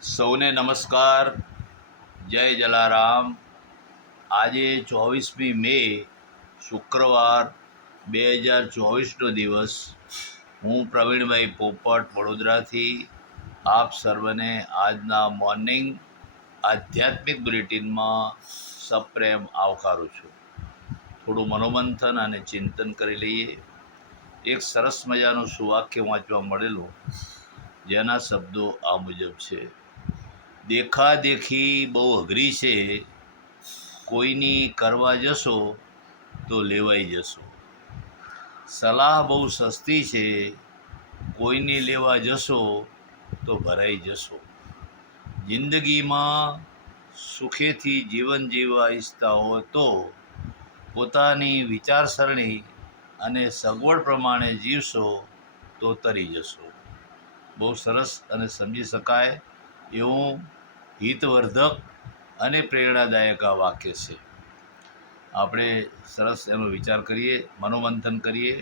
સૌને નમસ્કાર. જય જલારામ. આજે 24મી મે શુક્રવાર 2024નો દિવસ. હું પ્રવીણભાઈ પોપટ વડોદરાથી આપ સર્વને આજના મોર્નિંગ આધ્યાત્મિક બુલેટિનમાં સપ્રેમ આવકારું છું. થોડું મનોમંથન અને ચિંતન કરી લઈએ. એક સરસ મજાનું સુવાક્ય વાંચવા મળેલું, જેના શબ્દો આ મુજબ છે: દેખાદેખી બહુ અઘરી છે, કોઈની કરવા જશો તો લેવાઈ જશો. સલાહ બહુ સસ્તી છે, કોઈની લેવા જશો તો ભરાઈ જશો. જિંદગીમાં સુખેથી જીવન જીવવા ઈચ્છતા હો તો પોતાની વિચારસરણી અને સગવડ પ્રમાણે જીવશો તો તરી જશો. બહુ સરસ અને સમજી શકાય એવું હિતવર્ધક અને પ્રેરણાદાયક આ વાક્ય છે. આપણે સરસ એનો વિચાર કરીએ, મનોમંથન કરીએ.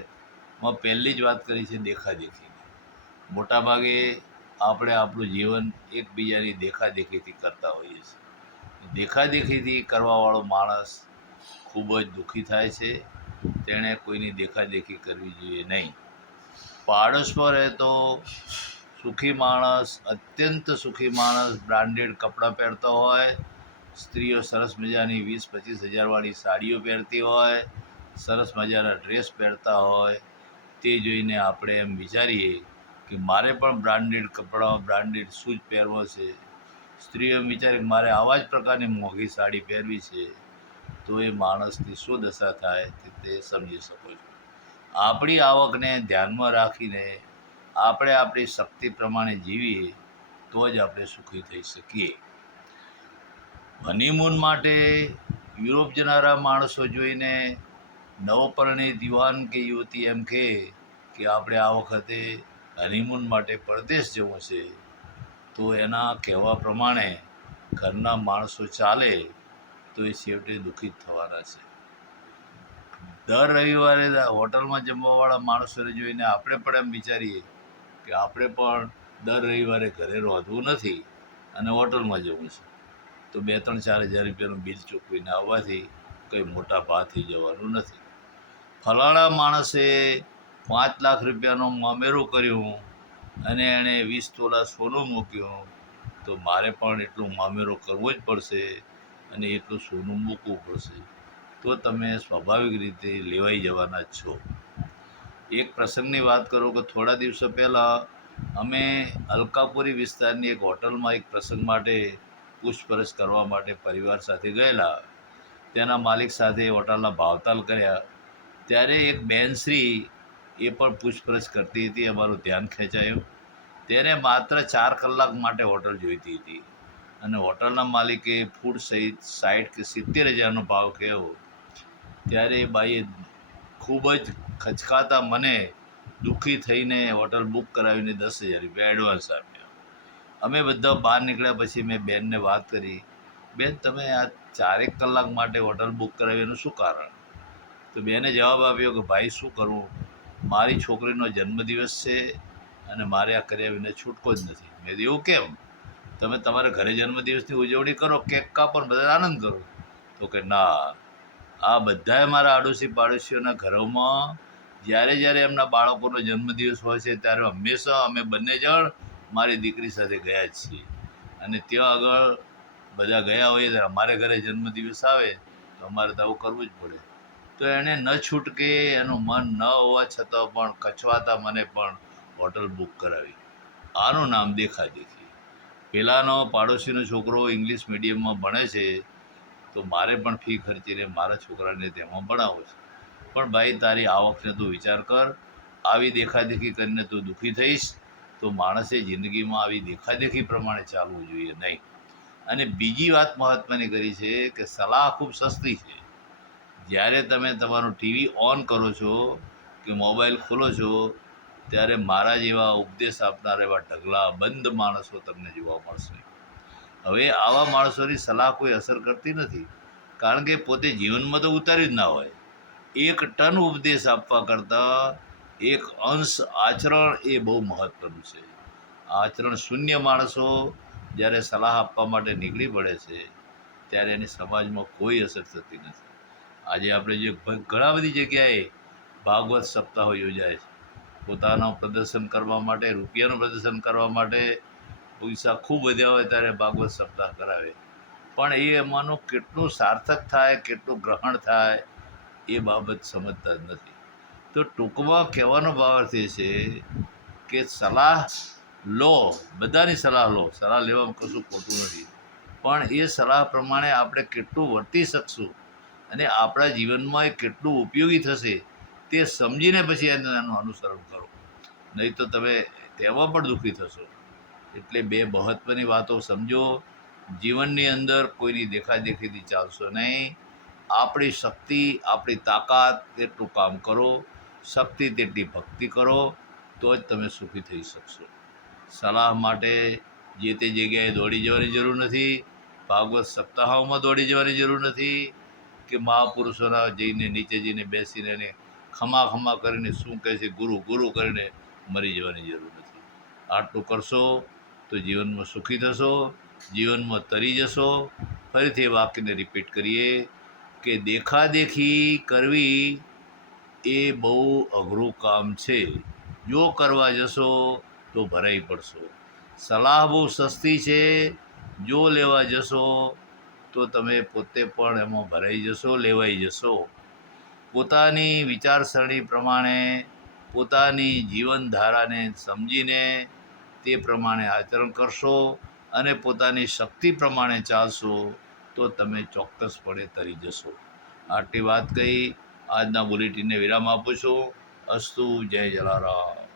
એમાં પહેલી જ વાત કરી છે દેખાદેખી. મોટાભાગે આપણે આપણું જીવન એકબીજાની દેખાદેખીથી કરતા હોઈએ છીએ. દેખાદેખીથી કરવાવાળો માણસ ખૂબ જ દુઃખી થાય છે. તેણે કોઈની દેખાદેખી કરવી જોઈએ નહીં. પાડોશમાં રહેતો સુખી માણસ, અત્યંત સુખી માણસ, બ્રાન્ડેડ કપડાં પહેરતો હોય, સ્ત્રીઓ સરસ મજાની 20-25 હજારવાળી સાડીઓ પહેરતી હોય, સરસ મજાના ડ્રેસ પહેરતા હોય, તે જોઈને આપણે એમ વિચારીએ કે મારે પણ બ્રાન્ડેડ કપડાં, બ્રાન્ડેડ શૂઝ પહેરવો છે. સ્ત્રીઓ એમ વિચારે કે મારે આવા જ પ્રકારની મોંઘી સાડી પહેરવી છે. તો એ માણસની શું દશા થાય તે સમજી શકો છો. આપણી આવકને ધ્યાનમાં રાખીને આપણે આપણી શક્તિ પ્રમાણે જીવીએ તો જ આપણે સુખી થઈ શકીએ. હનીમૂન માટે યુરોપ જનારા માણસો જોઈને નવપરિણીત યુવાન કે યુવતી એમ કહે કે આપણે આ વખતે હનીમૂન માટે પરદેશ જવું છે, તો એના કહેવા પ્રમાણે ઘરના માણસો ચાલે તો એ છેવટે દુઃખી જ થવાના છે. દર રવિવારે હોટલમાં જમવાવાળા માણસોને જોઈને આપણે પણ એમ વિચારીએ કે આપણે પણ દર રવિવારે ઘરે રોધવું નથી અને હોટલમાં જવું છે, તો 2-3-4 હજાર રૂપિયાનું બિલ ચૂકવીને આવવાથી કંઈ મોટા ભા થઈ જવાનું નથી. ફલાણા માણસે 5 લાખ રૂપિયાનું મામેરું કર્યું અને એણે 20 તોલા સોનું મૂક્યું, તો મારે પણ એટલું મામેરો કરવો જ પડશે અને એટલું સોનું મૂકવું પડશે. તો તમે સ્વાભાવિક રીતે લેવાઈ જવાના જ છો. એક પ્રસંગની વાત કરું કે થોડા દિવસો પહેલાં અમે અલકાપુરી વિસ્તારની એક હોટલમાં એક પ્રસંગ માટે પૂછપરછ કરવા માટે પરિવાર સાથે ગયેલા. તેના માલિક સાથે હોટલના ભાવતાલ કર્યા, ત્યારે એક બેનશ્રી એ પણ પૂછપરછ કરતી હતી. અમારું ધ્યાન ખેંચાયું. તેને માત્ર 4 કલાક માટે હોટલ જોઈતી હતી અને હોટલના માલિકે ફૂડ સહિત 60 કે 70 હજારનો ભાવ કહ્યો. ત્યારે એ બાઈએ ખૂબ જ ખચકાતા મને દુઃખી થઈને હોટલ બુક કરાવીને 10,000 રૂપિયા એડવાન્સ આપ્યા. અમે બધા બહાર નીકળ્યા પછી મેં બેનને વાત કરી, બેન તમે આ 4 કલાક માટે હોટલ બુક કરાવી એનું શું કારણ? તો બેને જવાબ આપ્યો કે ભાઈ શું કરવું, મારી છોકરીનો જન્મદિવસ છે અને મારે આ કર્યા વિના છૂટકો જ નથી. મેં કીધું એવું કેમ? તમે તમારા ઘરે જન્મદિવસની ઉજવણી કરો, કેક કાપો ને બધા આનંદ કરો. તો કે ના, આ બધાએ મારા આડોશી પાડોશીઓના ઘરોમાં જ્યારે જ્યારે એમના બાળકોનો જન્મદિવસ હોય છે ત્યારે હંમેશા અમે બંને જણ મારી દીકરી સાથે ગયા જ છીએ અને ત્યાં આગળ બધા ગયા હોઈએ ત્યારે અમારે ઘરે જન્મદિવસ આવે તો અમારે તો આવું કરવું જ પડે. તો એણે ન છૂટકે એનું મન ન હોવા છતાં પણ કચવાતા મને પણ હોટલ બુક કરાવી. આનું નામ દેખાદેખી. પેલાનો પાડોશીનો છોકરો ઇંગ્લિશ મીડિયમમાં ભણે છે, તો મારે પણ ફી ખર્ચીને મારા છોકરાને તેમાં ભણાવવો છે. પણ ભાઈ તારી આવકને તું વિચાર કર. આવી દેખાદેખી કરીને તું દુઃખી થઈશ તો માણસે જિંદગીમાં આવી દેખાદેખી પ્રમાણે ચાલવું જોઈએ નહીં. અને બીજી વાત મહત્ત્વની કરી છે કે સલાહ ખૂબ સસ્તી છે. જ્યારે તમે તમારું ટીવી ઓન કરો છો કે મોબાઈલ ખોલો છો ત્યારે મારા જેવા ઉપદેશ આપનાર એવા ઢગલા બંધ માણસો તમને જોવા મળશે. હવે આવા માણસોની સલાહ કોઈ અસર કરતી નથી, કારણ કે પોતે જીવનમાં તો ઉતાર્યું જ ના હોય. 1 ટન ઉપદેશ આપવા કરતાં 1 અંશ આચરણ એ બહુ મહત્ત્વનું છે. આચરણ શૂન્ય માણસો જ્યારે સલાહ આપવા માટે નીકળી પડે છે ત્યારે એની સમાજમાં કોઈ અસર થતી નથી. આજે આપણે જે ઘણા બધી જગ્યાએ ભાગવત સપ્તાહો યોજાય છે. પોતાનું પ્રદર્શન કરવા માટે, રૂપિયાનું પ્રદર્શન કરવા માટે પૈસા ખૂબ વધ્યા હોય ત્યારે ભાગવત સપ્તાહ કરાવે. પણ એ એમાંનું કેટલું સાર્થક થાય, કેટલું ગ્રહણ થાય એ બાબત સમજતા જ નથી. તો ટૂંકમાં કહેવાનો ભાવાર્થ એ છે કે સલાહ લો, બધાની સલાહ લો, સલાહ લેવામાં કશું ખોટું નથી, પણ એ સલાહ પ્રમાણે આપણે કેટલું વર્તી શકશું અને આપણા જીવનમાં એ કેટલું ઉપયોગી થશે તે સમજીને પછી એનું અનુસરણ કરો, નહીં તો તમે તેમાં પણ દુઃખી થશો. એટલે બે મહત્ત્વની વાતો સમજો. જીવનની અંદર કોઈની દેખાદેખીથી ચાલશો નહીં. આપણી શક્તિ, આપણી તાકાત તેટલું કામ કરો, શક્તિ તેટલી ભક્તિ કરો, તો જ તમે સુખી થઈ શકશો. સલાહ માટે જે તે જગ્યાએ દોડી જવાની જરૂર નથી. ભાગવત સપ્તાહોમાં દોડી જવાની જરૂર નથી કે મહાપુરુષોના જઈને નીચે જઈને બેસીને એને ખમા ખમા કરીને શું કહે છે ગુરુ ગુરુ કરીને મરી જવાની જરૂર નથી. આટલું કરશો તો જીવનમાં સુખી થશો, જીવનમાં તરી જશો. ફરીથી એ વાક્યને રિપીટ કરીએ કે દેખાદેખી કરવી એ બહુ અઘરું કામ છે. જો કરવા જશો તો ભરાઈ પડશો. સલાહ બહુ સસ્તી છે. જો લેવા જશો તો તમે પોતે પણ એમાં ભરાઈ જશો, લેવાઈ જશો. પોતાની વિચારસરણી પ્રમાણે, પોતાની જીવનધારાને સમજીને તે પ્રમાણે આચરણ કરશો અને પોતાની શક્તિ પ્રમાણે ચાલશો તો તમે ચોક્કસપણે તરી જશો. આટલી વાત કહી આજના બુલેટિનને વિરામ આપું છું. અસ્તુ, જય જલારામ.